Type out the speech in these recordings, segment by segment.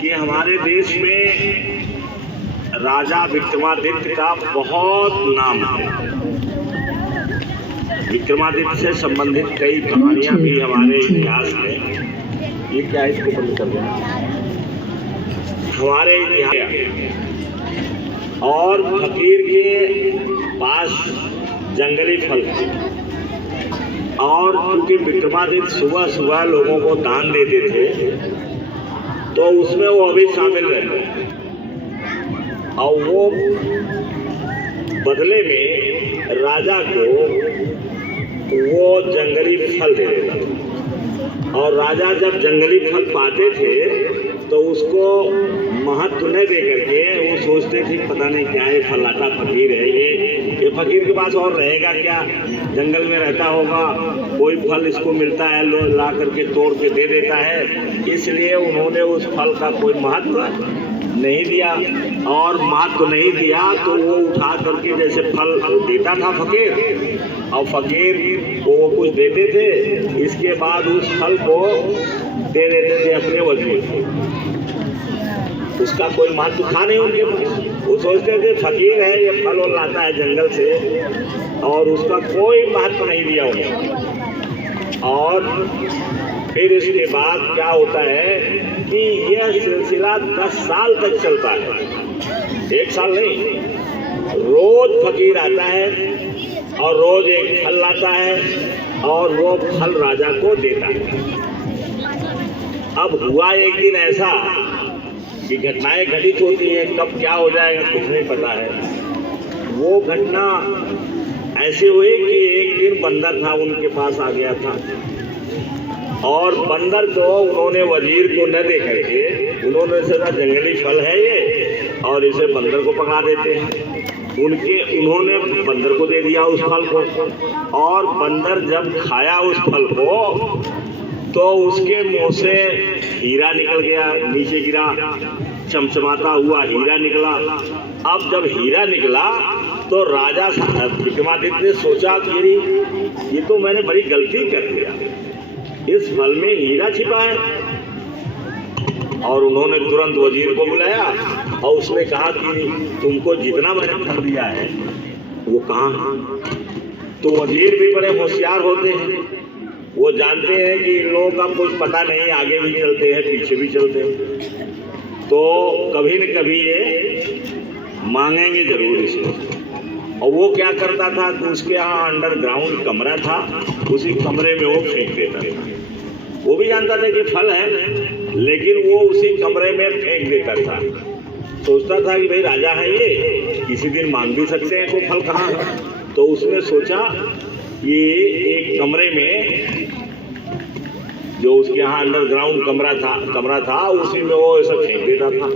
कि हमारे देश में राजा विक्रमादित्य का बहुत नाम है। विक्रमादित्य से संबंधित कई कहानियां भी हमारे इतिहास में, ये क्या इसको बंद कर देना, हमारे इतिहास और फकीर के पास जंगली फल और क्योंकि विक्रमादित्य सुबह सुबह लोगों को दान देते थे तो उसमें वो अभी शामिल रहते और वो बदले में राजा को वो जंगली फल दे देता था। और राजा जब जंगली फल पाते थे तो उसको महत्व न दे करके वो सोचते थे पता नहीं क्या है, फलाटा फकीर है, ये फकीर के पास और रहेगा क्या, जंगल में रहता होगा, कोई फल इसको मिलता है ला करके तोड़ के दे देता है, इसलिए उन्होंने उस फल का कोई महत्व नहीं दिया। और महत्व नहीं दिया तो वो उठा करके जैसे फल देता था फकीर, और फकीर वो कुछ देते थे, इसके बाद उस फल को दे देते थे अपने वजीर को। उसका कोई महत्व था नहीं उनके पास, वो सोचते थे फकीर है, ये फल और लाता है जंगल से, और उसका कोई महत्व नहीं दिया उन्हें। और फिर इसके बाद क्या होता है कि यह सिलसिला 10 साल तक चलता है, 1 साल नहीं, रोज फकीर आता है और रोज एक फल लाता है और वो फल राजा को देता है। अब हुआ एक दिन ऐसा कि घटनाएं घटित होती हैं, कब क्या हो जाएगा कुछ नहीं पता है। वो घटना ऐसे हुई कि एक दिन बंदर था उनके पास आ गया था और बंदर को उन्होंने वजीर को न दे करके उन्होंने सोचा जंगली फल है ये और इसे बंदर को पका देते हैं। उन्होंने बंदर को दे दिया उस फल को, और बंदर जब खाया उस फल को तो उसके मुंह से हीरा निकल गया, नीचे गिरा, चमचमाता हुआ हीरा निकला। अब जब हीरा निकला तो राजा विक्रमादित्य ने सोचा कि ये तो मैंने बड़ी गलती कर दिया, इस फल में हीरा छिपा है। और उन्होंने तुरंत वजीर को बुलाया और उसने कहा कि तुमको जितना मैंने फल दिया है वो कहाँ है। तो वजीर भी बड़े होशियार होते हैं, वो जानते हैं कि इन लोगों का कुछ पता नहीं, आगे भी चलते हैं पीछे भी चलते हैं, तो कभी न कभी ये मांगेंगे जरूर इसको। और वो क्या करता था कि उसके यहाँ अंडरग्राउंड कमरा था, उसी कमरे में वो फेंक देता था। वो भी जानता था कि फल है, लेकिन वो उसी कमरे में फेंक देता था। सोचता था कि भाई राजा है ये, किसी दिन मांग भी सकते हैं कोई फल कहाँ है। तो उसने सोचा कि एक कमरे में जो उसके यहाँ अंडरग्राउंड कमरा था उसी में वो ऐसा फेंक देता था।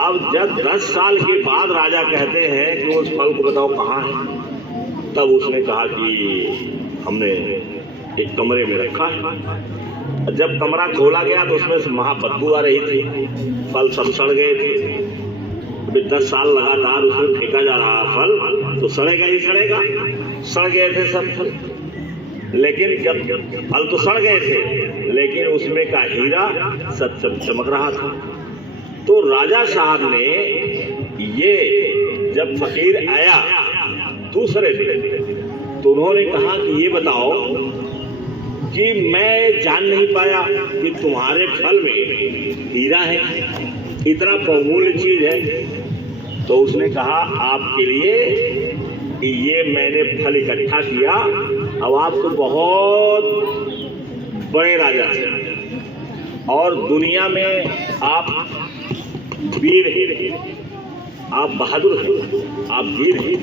अब जब 10 साल के बाद राजा कहते हैं कि उस फल को बताओ कहाँ है, तब उसने कहा कि हमने एक कमरे में रखा है। जब कमरा खोला गया तो उसमें से महाबदबू आ रही थी, फल सब सड़ गए थे। अभी 10 साल लगातार उसमें फेंका जा रहा फल तो सड़ेगा ही सड़ेगा, सड़ गए थे सब फल। लेकिन जब फल तो सड़ गए थे लेकिन उसमें का हीरा सब चमक रहा था। तो राजा साहब ने ये जब फकीर आया दूसरे दिन तो उन्होंने कहा कि ये बताओ कि मैं जान नहीं पाया कि तुम्हारे फल में हीरा है, इतना बहुमूल्य चीज है। तो उसने कहा आपके लिए ये मैंने फल इकट्ठा किया, अब आप तो बहुत बड़े राजा हैं और दुनिया में आप वीर हैं, आप बहादुर हैं, आप वीर हैं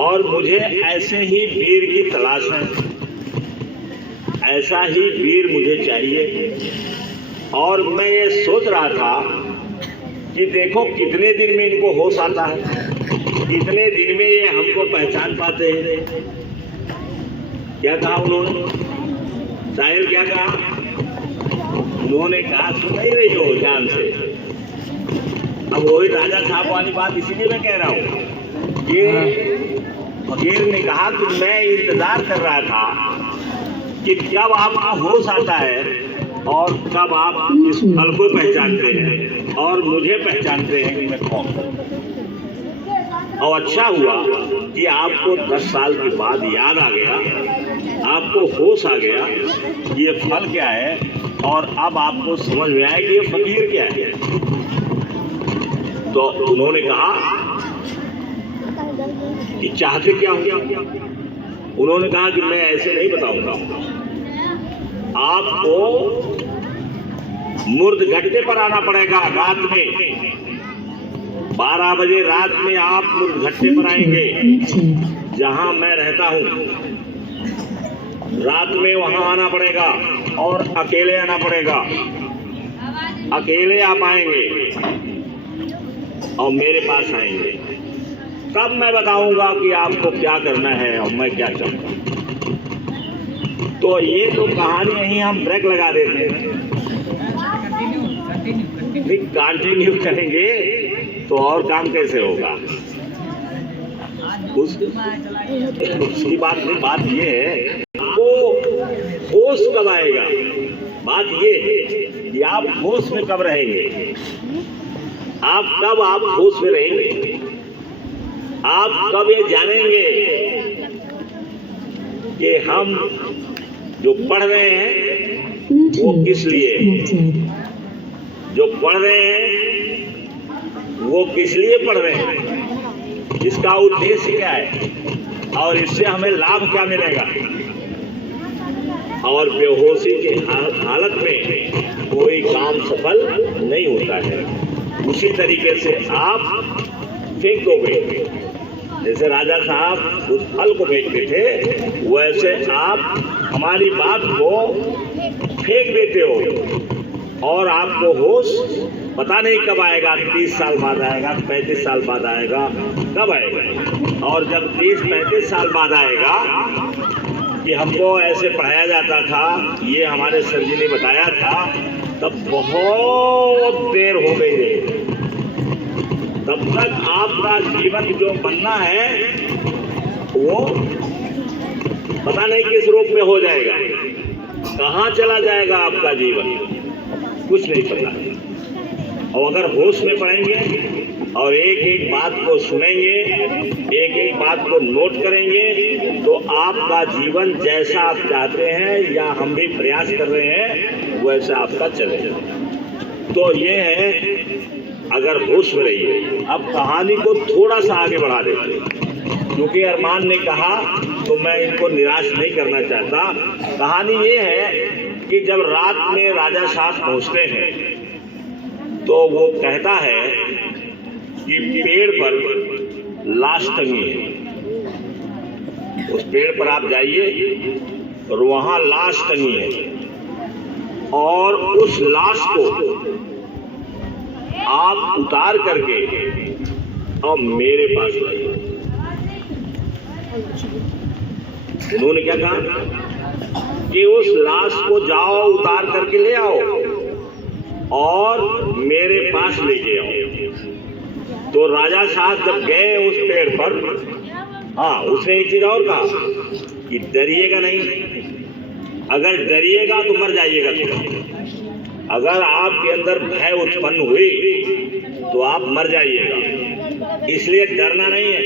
और मुझे ऐसे ही वीर की तलाश है, ऐसा ही वीर मुझे चाहिए। और मैं ये सोच रहा था कि देखो कितने दिन में इनको होश आता है, कितने दिन में ये हमको पहचान पाते हैं। क्या कहा उन्होंने, शायर क्या कहा, उन्होंने कहा सुन ही रही हो ध्यान से। अब वही राजा साहब वाली बात इसीलिए मैं कह रहा हूँ कि फकीर ने कहा कि मैं इंतजार कर रहा था कि जब आपको होश आता है और कब आप इस फल को पहचानते हैं और मुझे पहचानते हैं कि मैं कौन हूँ। और अच्छा हुआ कि आपको 10 साल के बाद याद आ गया, आपको होश आ गया कि ये फल क्या है, और अब आपको समझ में आया कि ये फकीर क्या है। तो उन्होंने कहा कि चाहते क्या हो। उन्होंने कहा कि मैं ऐसे नहीं बताऊंगा, आपको मुर्द घटते पर आना पड़ेगा। रात में 12 बजे रात में आप मुर्द घटते पर आएंगे, जहां मैं रहता हूं। रात में वहां आना पड़ेगा और अकेले आना पड़ेगा। अकेले आप आएंगे और मेरे पास आएंगे, तब मैं बताऊंगा कि आपको क्या करना है और मैं क्या चाहूंगा। तो ये तो कहानी यहीं हम ब्रेक लगा देते हैं, कंटिन्यू करेंगे तो और काम कैसे होगा। उसकी बात ये है, वो होश कब आएगा। बात ये है कि आप होश में कब रहेंगे, आप होश में रहेंगे, आप कब ये जानेंगे कि हम जो पढ़ रहे हैं वो किस लिए, जो पढ़ रहे हैं वो किस लिए पढ़ रहे हैं, इसका उद्देश्य क्या है और इससे हमें लाभ क्या मिलेगा। और बेहोशी के हालत में कोई काम सफल नहीं होता है। उसी तरीके से आप फेंक दोगे, जैसे राजा साहब उस फल को फेंकते थे, वैसे आप हमारी बात को फेंक देते हो और आपको होश पता नहीं कब आएगा। 30 साल बाद आएगा, 35 साल बाद आएगा, कब आएगा। और जब 30-35 साल बाद आएगा कि हमको ऐसे पढ़ाया जाता था, ये हमारे सर जी ने बताया था, तब बहुत देर हो गई है। तब तक आपका जीवन जो बनना है वो पता नहीं किस रूप में हो जाएगा, कहाँ चला जाएगा आपका जीवन, कुछ नहीं पता है। और अगर होश में पढ़ेंगे और एक एक बात को सुनेंगे, एक एक बात को नोट करेंगे, तो आपका जीवन जैसा आप चाहते हैं या हम भी प्रयास कर रहे हैं वैसा आपका चलेगा। तो ये है, अगर होश में रहिए। अब कहानी को थोड़ा सा आगे बढ़ा देते हैं, क्योंकि अरमान ने कहा तो मैं इनको निराश नहीं करना चाहता। कहानी ये है कि जब रात में राजा साहब पहुंचते हैं तो वो कहता है कि पेड़ पर लाश टंगी है, उस पेड़ पर आप जाइए और वहां लाश टंगी है, और उस लाश को आप उतार करके और मेरे पास लाइए। उन्होंने क्या कहा कि उस लाश को जाओ उतार करके ले आओ और मेरे पास लेके आओ। तो राजा साहब जब गए उस पेड़ पर, हाँ, उसने एक चीज और कहा कि डरिएगा नहीं, अगर डरिएगा तो मर जाइएगा। अगर आपके अंदर भय उत्पन्न हुई तो आप मर जाइएगा, इसलिए डरना नहीं है।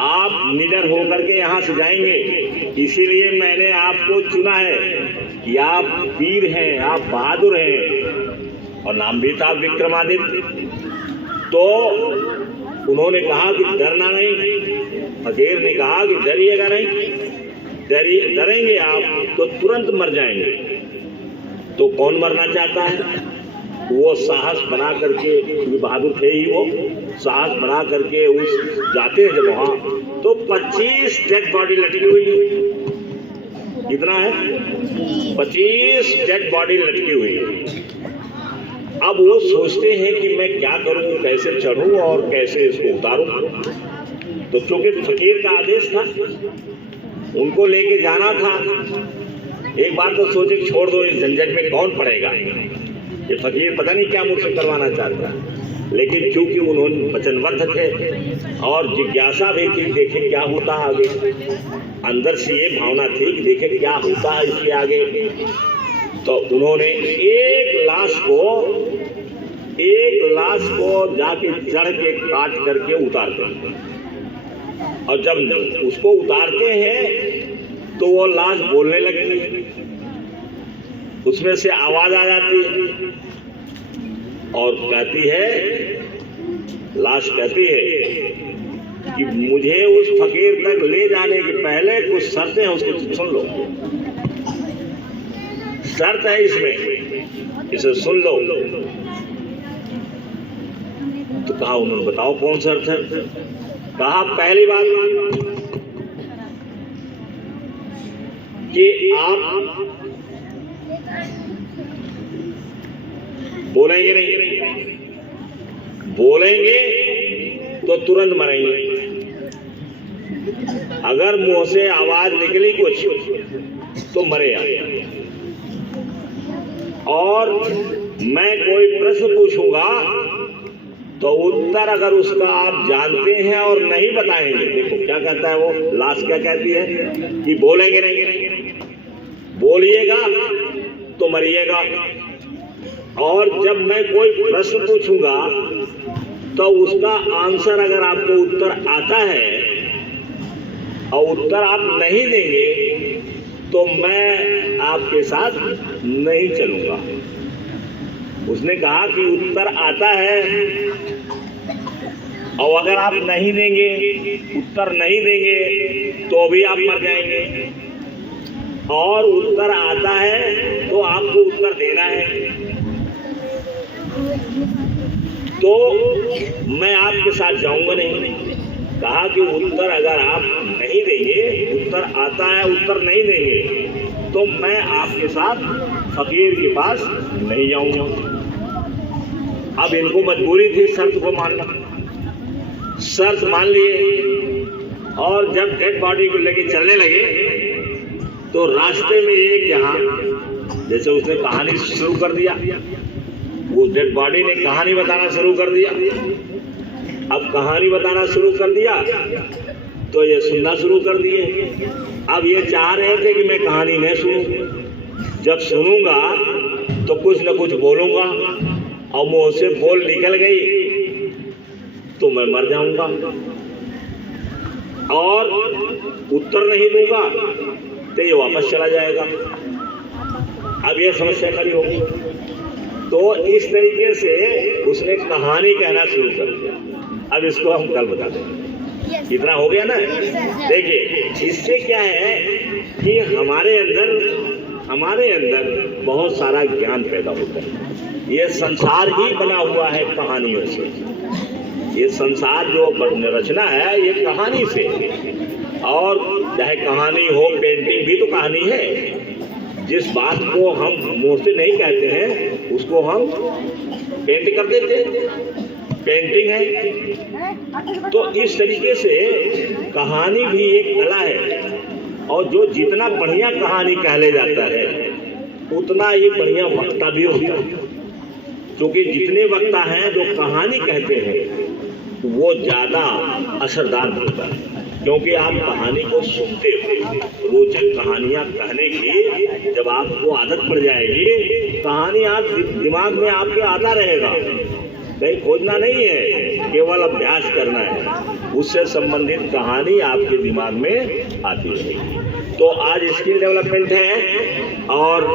आप निडर होकर के यहाँ से जाएंगे, इसीलिए मैंने आपको चुना है कि आप वीर हैं, आप बहादुर हैं, और नाम भी था विक्रमादित्य। तो उन्होंने कहा कि डरना नहीं। फकीर ने कहा कि डरिएगा नहीं, डरेंगे आप तो तुरंत मर जाएंगे। तो कौन मरना चाहता है? वो साहस बना करके, क्योंकि बहादुर थे ही वो, साहस बना करके उस जाते हैं जब वहां, तो 25 डेड बॉडी लटकी हुई है। कितना है? 25 डेड बॉडी लटकी हुई है। अब वो सोचते हैं कि मैं क्या करूं, कैसे चढ़ूं और कैसे इसको उतारूं। तो चूंकि फकीर का आदेश था, उनको लेके जाना था। एक बार तो सोचे छोड़ दो, इस झंझट में कौन पड़ेगा, ये फकीर पता नहीं क्या मुझसे करवाना चाहता है। लेकिन चूंकि उन्होंने वचनबद्ध थे और जिज्ञासा भी थी, देखे क्या होता है आगे, अंदर से ये भावना थी कि देखे क्या होता है इसके आगे। तो उन्होंने एक लाश को जाके जड़ के काट करके उतारते हैं, और जब उसको उतारते हैं तो वो लाश बोलने लगती है, उसमें से आवाज आ जाती है और कहती है, लाश कहती है कि मुझे उस फकीर तक ले जाने के पहले कुछ शर्तें हैं, उसको सुन लो। शर्त है इसमें, इसे सुन लो। तो कहा, उन्होंने बताओ कौन शर्त है। कहा, पहली बात कि आप बोलेंगे नहीं, बोलेंगे तो तुरंत मरेंगे। अगर मुंह से आवाज निकली कुछ तो मरे आप। और मैं कोई प्रश्न पूछूंगा तो उत्तर अगर उसका आप जानते हैं और नहीं बताएंगे, देखो क्या कहता है वो लाश, क्या कहती है कि बोलेंगे नहीं, बोलिएगा तो मरिएगा। और जब मैं कोई प्रश्न पूछूंगा तो उसका आंसर अगर आपको उत्तर आता है और उत्तर आप नहीं देंगे तो मैं आपके साथ नहीं चलूंगा। उसने कहा कि उत्तर आता है और अगर आप नहीं देंगे, उत्तर नहीं देंगे तो भी आप मर जाएंगे, और उत्तर आता है तो आपको उत्तर देना है। तो मैं आपके साथ जाऊंगा नहीं। कहा कि उत्तर अगर आप नहीं देंगे, उत्तर आता है उत्तर नहीं देंगे तो मैं आपके साथ फकीर के पास नहीं जाऊंगा। अब इनको मजबूरी थी शर्त को मानना, शर्त मान लिए। और जब डेड बॉडी को लेके चलने लगे तो रास्ते में एक जहां, जैसे उसने कहानी शुरू कर दिया, वो डेड बॉडी ने कहानी बताना शुरू कर दिया। अब कहानी बताना शुरू कर दिया तो ये सुनना शुरू कर दिए। अब ये चाह रहे थे कि मैं कहानी नहीं सुनूं, जब सुनूंगा तो कुछ न कुछ बोलूंगा और मुंह से बोल निकल गई तो मैं मर जाऊंगा, और उत्तर नहीं दूंगा तो ये वापस चला जाएगा। अब ये समस्या खड़ी होगी। तो इस तरीके से उसने कहानी कहना शुरू कर दिया। अब इसको हम कल बता देंगे। इतना हो गया ना। देखिए, इससे क्या है कि हमारे अंदर बहुत सारा ज्ञान पैदा होता है। ये संसार ही बना हुआ है कहानियों से। ये संसार जो रचना है ये कहानी से, और चाहे कहानी हो, पेंटिंग भी तो कहानी है। जिस बात को हम मुंह से नहीं कहते हैं उसको हम पेंट कर देते हैं, पेंटिंग है। तो इस तरीके से कहानी भी एक कला है, और जो जितना बढ़िया कहानी कह ले जाता है उतना ही बढ़िया वक्ता भी होता है। क्योंकि जितने वक्ता हैं जो कहानी कहते हैं वो ज्यादा असरदार होता है, क्योंकि आप कहानी को सुनते हो। रोचक कहानियां कहने की जब आपको आदत पड़ जाएगी, कहानी आप दिमाग में आपके आता रहेगा। कहीं खोजना नहीं है, केवल अभ्यास करना है। उससे संबंधित कहानी आपके दिमाग में आती है। तो आज स्किल डेवलपमेंट है, और